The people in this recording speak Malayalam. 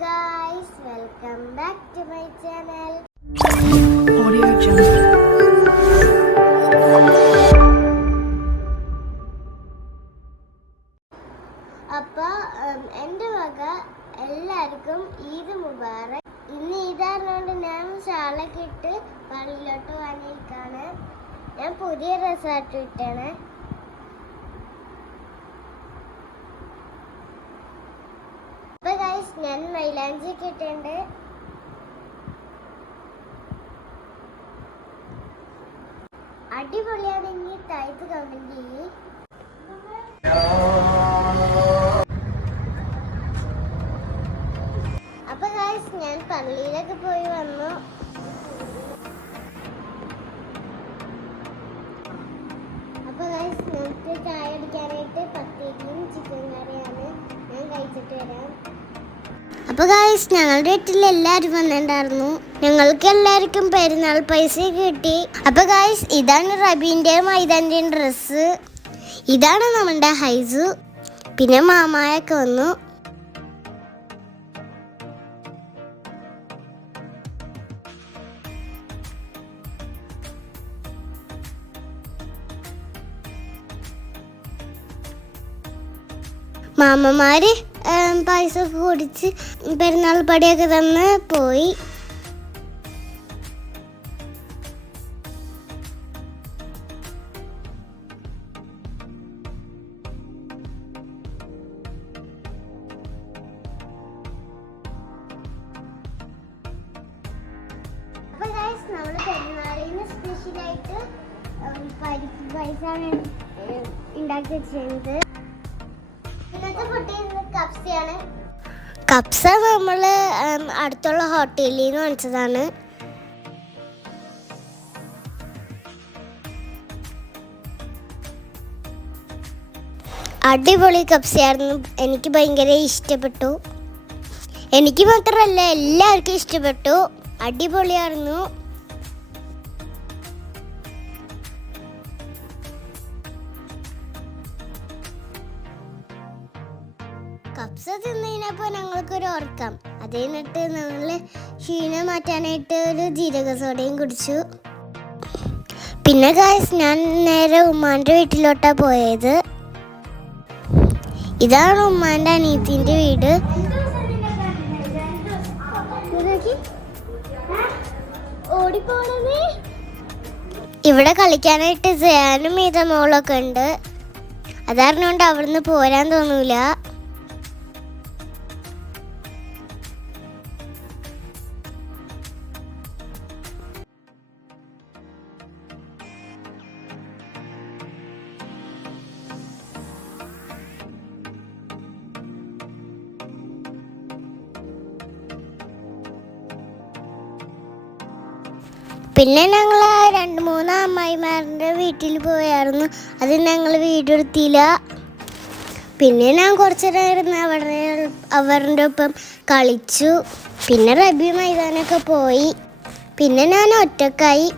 guys, welcome back to my channel. Audio Jungle. അപ്പോൾ എൻ്റെ വക എല്ലാവർക്കും ഈദ് മുബാറക്. ഇന്ന് ഈദാറിനോണ്ട് ഞാൻ ഷാളൊക്കെ ഇട്ട് പള്ളിയിലോട്ട് പോകാനിരിക്കുകയാണ്. ഞാൻ പുതിയ ഡ്രസ്സായിട്ട് ഇട്ടാണ്. അപ്പോൾ ഗൈസ്, ഞാൻ മൈലാഞ്ചി ഒക്കെ ഇട്ടുണ്ട്. അടിപൊളിയാണെങ്കിൽ താഴത്ത് കമന്റ് ചെയ്യ്. അപ്പൊ ഗൈസ്, ഞാൻ പള്ളിയിലൊക്കെ പോയി വന്നു. അപ്പൊ ഗൈസ്, നമുക്ക് ചായ അടിക്കാനായിട്ട് പത്തിരിയും ചിക്കൻ കറിയാണ്. ഞാൻ കഴിച്ചിട്ട് വരാം. അപ്പൊ ഗൈസ്, ഞങ്ങളുടെ വീട്ടിൽ എല്ലാവരും വന്നിട്ടുണ്ടായിരുന്നു. ഞങ്ങൾക്ക് എല്ലാവർക്കും പെരുന്നാൾ പൈസ കിട്ടി. അപ്പൊ ഗൈസ്, ഇതാണ് റബീന്റെയും മൈതാന്റെയും ഡ്രസ്സ്. ഇതാണ് നമ്മുടെ ഹൈസു. പിന്നെ മാമായൊക്കെ വന്നു. മാമമാര് പൈസ ഒക്കെ കുടിച്ച് പെരുന്നാൾ പടിയൊക്കെ തന്ന് പോയി. അപ്പൊ ഗൈസ്, നമ്മള് പെരുന്നാളിന് സ്പെഷ്യലായിട്ട് പരിപ്പ് പൈസാണ് ഉണ്ടാക്കി വെച്ചിരുന്നത്. ഇന്നത്തെ ഫുഡ് കപ്സയാണ്. കപ്സ നമ്മള് അടുത്തുള്ള ഹോട്ടലിൽ നിന്ന് വാങ്ങിച്ചതാണ്. അടിപൊളി കപ്സയായിരുന്നു. എനിക്ക് ഭയങ്കര ഇഷ്ടപ്പെട്ടു. എനിക്ക് മാത്രമല്ല, എല്ലാവർക്കും ഇഷ്ടപ്പെട്ടു. അടിപൊളിയായിരുന്നു. കപ്സ തിന്നതിനപ്പോൾ ഞങ്ങൾക്കൊരു ഉറക്കം. അത് കഴിഞ്ഞിട്ട് ഞങ്ങൾ ക്ഷീണം മാറ്റാനായിട്ട് ഒരു ജീരക സോഡയും കുടിച്ചു. പിന്നെ ഗൈസ്, ഞാൻ നേരെ ഉമ്മാൻ്റെ വീട്ടിലോട്ടാണ് പോയത്. ഇതാണ് ഉമ്മാൻ്റെ അനിയത്തിൻ്റെ വീട്. ഇവിടെ കളിക്കാനായിട്ട് ജയാനും മീത മോളൊക്കെ ഉണ്ട്. അതറിഞ്ഞുകൊണ്ട് അവിടുന്ന് പോരാൻ തോന്നൂല. പിന്നെ ഞങ്ങൾ 2-3 അമ്മായിമാരുടെ വീട്ടിൽ പോയായിരുന്നു. അത് ഞങ്ങൾ വീഡിയോ എടുത്തില്ല. പിന്നെ ഞാൻ കുറച്ച് നേരം അവരുടെ ഒപ്പം കളിച്ചു. പിന്നെ റബി മൈതാനൊക്കെ പോയി. പിന്നെ ഞാൻ ഒറ്റക്കായി.